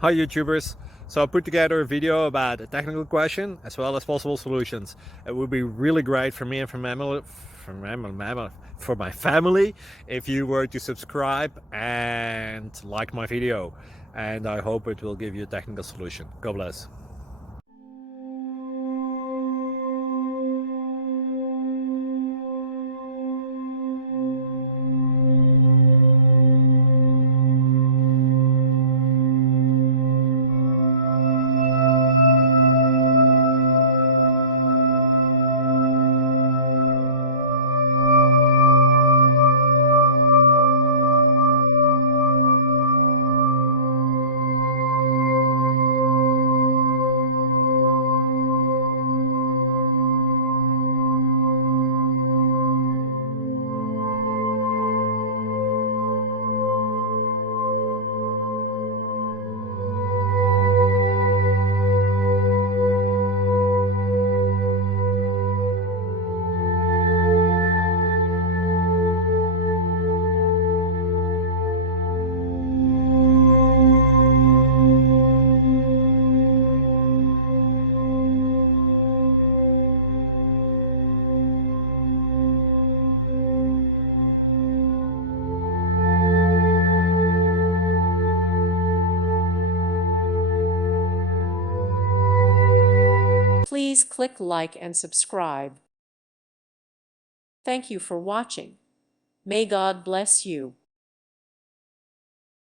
Hi YouTubers! So I put together a video about a technical question as well as possible solutions. It would be really great for me and for my family if you were to subscribe and like my video, and I hope it will give you a technical solution. God bless. Please click like and subscribe. Thank you for watching. May God bless you.